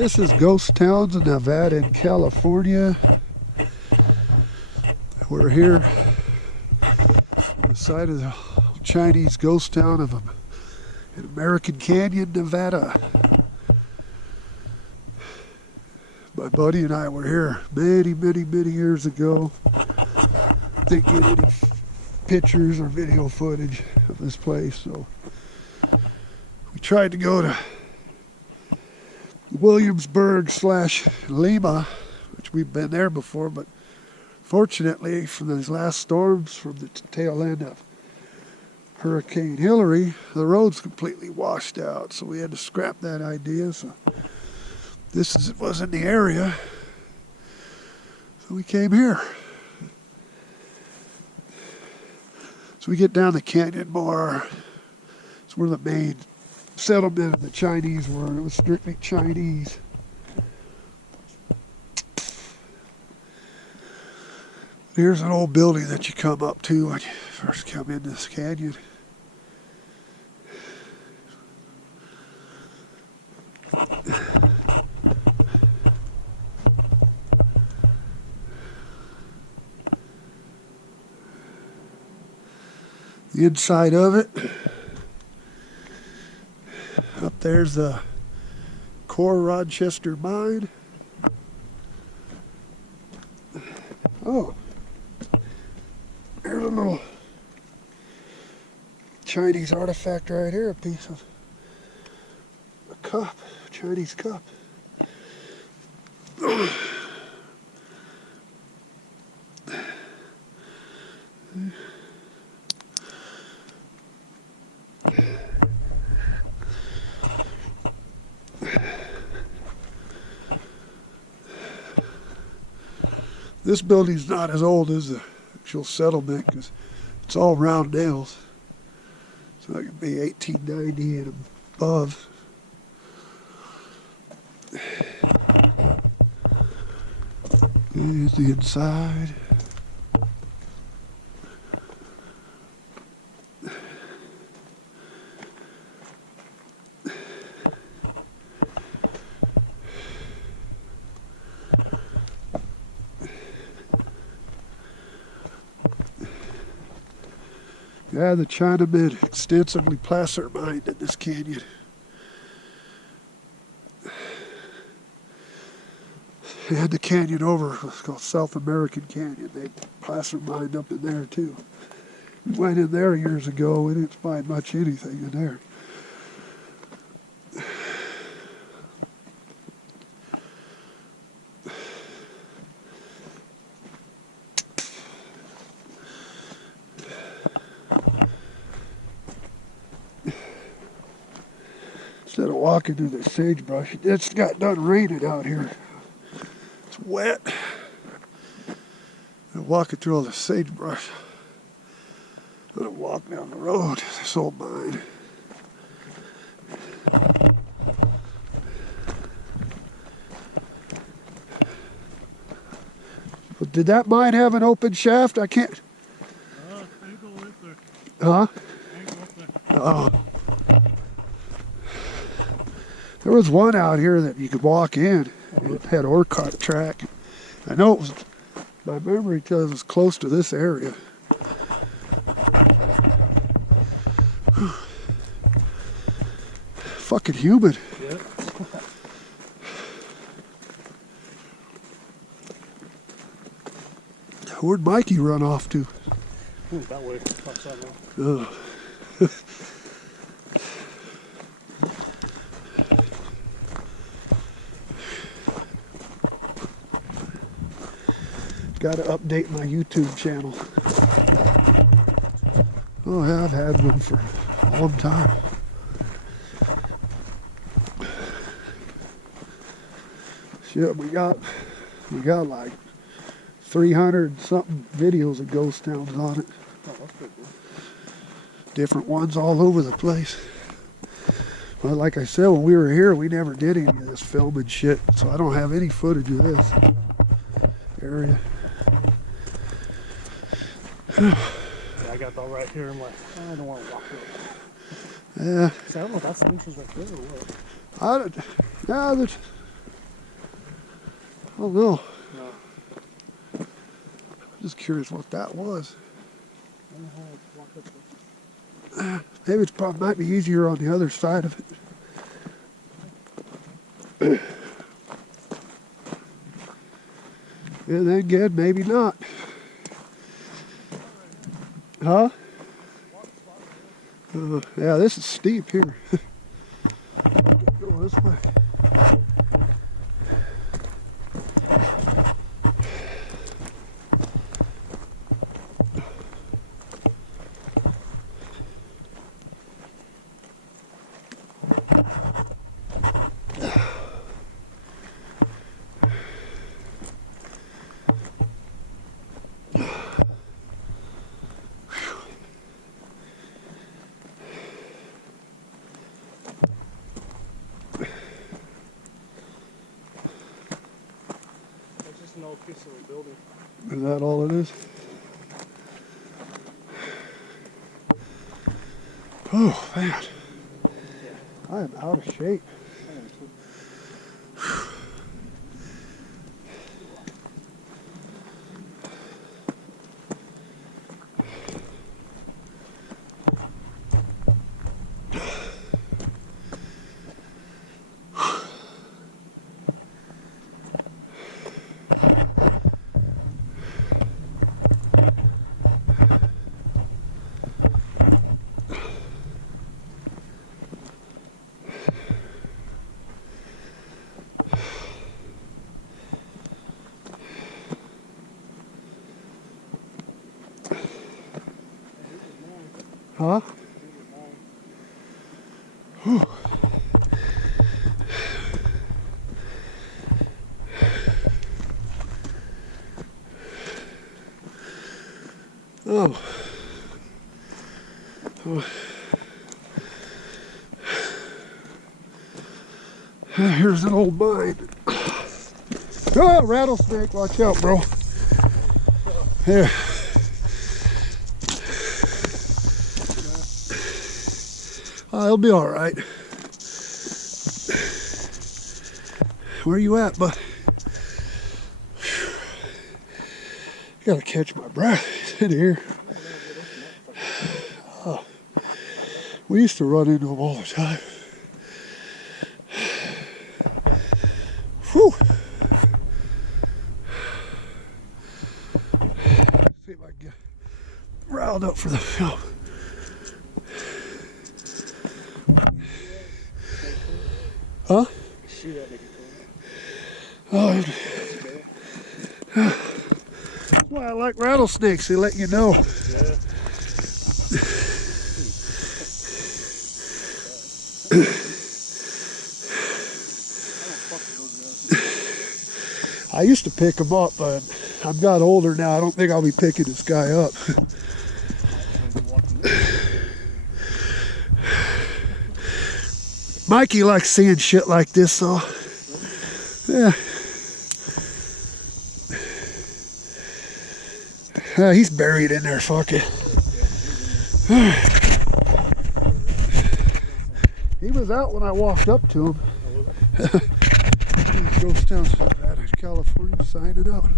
This is ghost towns in Nevada and California. We're here on the side of the Chinese ghost town of in American Canyon, Nevada. My buddy and I were here many years ago. Didn't get any pictures or video footage of this place, so we tried to go to Williamsburg/Lima, which we've been there before, but fortunately from these last storms from the tail end of Hurricane Hillary, the road's completely washed out, so we had to scrap that idea. So was in the area, so we came here. So we get down the canyon more. It's where the main settlement of the Chinese were. It was strictly Chinese. Here's an old building that you come up to when you first come in this canyon. The inside of it, up there's the Core Rochester Mine. Oh, there's a little Chinese artifact right here, a piece of a cup, Chinese cup. This building's not as old as the actual settlement because it's all round nails. So it could be 1890 and above. Here's the inside. Yeah, the Chinamen extensively placer mined in this canyon. They had the canyon over, it's called South American Canyon. They placer mined up in there too. We went in there years ago, we didn't find much anything in there. Instead of walking through the sagebrush, it's got done raining out here. It's wet. And walking through all the sagebrush. I'm gonna walk down the road to this old mine. But did that mine have an open shaft? I can't. Huh? Oh. There was one out here that you could walk in. It had ore cart track. I know it was, my memory tells it was close to this area. Fucking humid. Yeah. Where'd Mikey run off to? That way. Ugh. Got to update my YouTube channel. Oh yeah, I've had one for a long time. Shit, we got like 300 something videos of ghost towns on it. Different ones all over the place. But like I said, when we were here, we never did any of this filming shit, so I don't have any footage of this area. Yeah, I got that right here. I'm like, I don't want to walk through it. Yeah. So I don't know if that's the entrance right there or what. Yeah, don't know. No. Just curious what that was. I don't know how to walk up this. Maybe it's probably might be easier on the other side of it. And then again, maybe not. Huh? Yeah, this is steep here. Go this way. That's just an old piece of a building. Is that all it is? Oh, man. I am out of shape. Huh? Whew. Oh. Oh. Here's an old mine. Oh, rattlesnake, watch out, bro. Here. Oh, it'll be all right. Where you at, bud? Gotta catch my breath in here. Oh, we used to run into them all the time. Whew. See if I can get riled up for the film. Huh? Shoot at me. Oh, that's why I like rattlesnakes. They let you know. Yeah. I used to pick them up, but I've got older now. I don't think I'll be picking this guy up. Mikey likes seeing shit like this, though. Yeah. He's buried in there, fuck it. He was out when I walked up to him. Ghost Town, California, signing out.